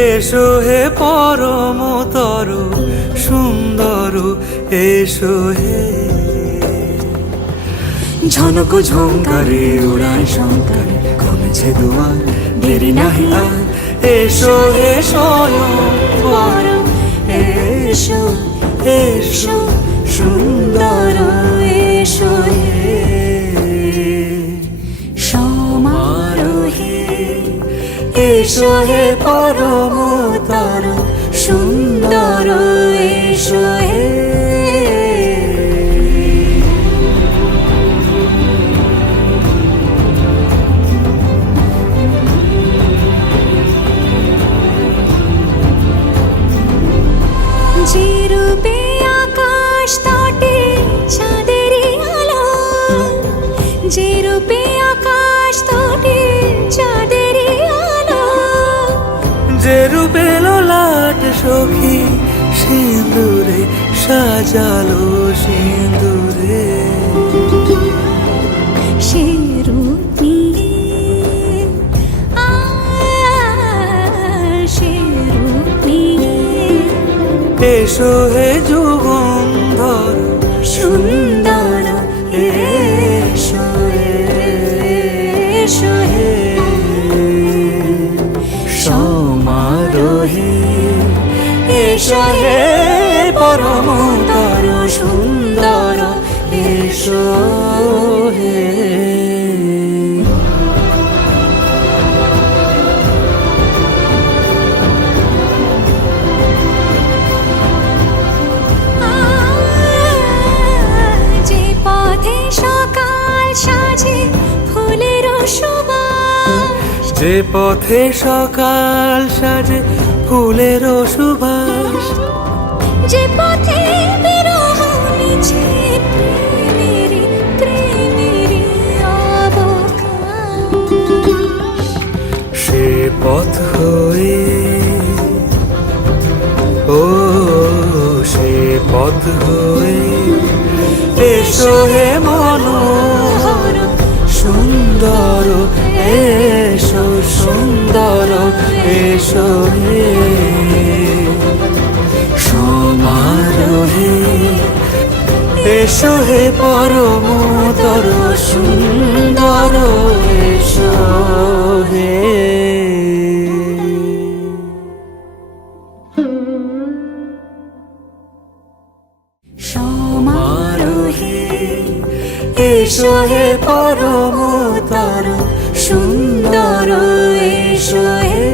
এসো হে পরমতর সুন্দর, এসো হে। ঝনক ঝঙ্কারে উড়ায় শঙ্কারে খুলেছে দুয়ার, দেরি নাহি আর। এসো হে স্বয়ং বর, এসো এসো সুন্দর, এসো হে সমারোহে। এসো হে পরমতর সুন্দর, এসো হে। যে রূপে আকাশ তটে চাঁদেরই আলো, যে রূপে আকাশ তটে চাঁদেরই আলো, যে রূপে ললাট সখী সিঁদুরে সাজালো সিঁদুরে। সে রূপ নিয়ে সে রূপ নিয়ে এসো হে যুগন্ধর সুন্দর, এসো এসো হে সমারোহে। এসো হে পরমতর সুন্দর, এসো হে। যে পথে সকাল সাজে ফুলের সুবাস, যে পথে সকাল সাজে ফুলের সুবাস, যে পথে বিরহ মিছে প্রেমেরই প্রেমেরই অবকাশ, সে পথ হয়ে ও সে পথ হয়ে। এসো হে মনোহর সুন্দর, এসো সুন্দর, এসো হে সমারোহে। এসো হে পরমতর সুন্দর, এসো হে। সমারোহে। এসো হে পরমতর সুন্দর, এসো হে।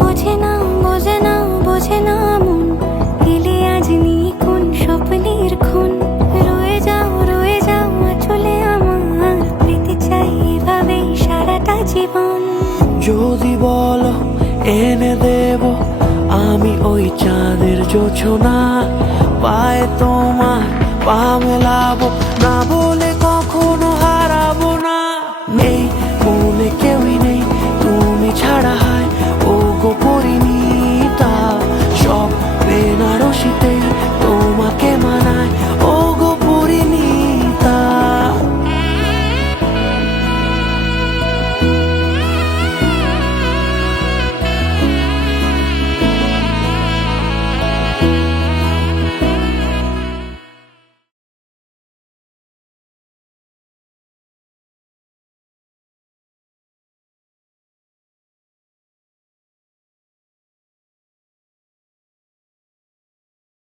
বোঝে না বোঝে না বোঝে না মন, এলে আজ নিখুন স্বপ্নের খুন। রয়ে যাও চলে আমার, পেতে চাই এভাবেই সারাটা জীবন। যদি বলো এনে দেব আমি ওই চাঁদের জোছনা, পায়ে তোমার পা মেলাবো না বলে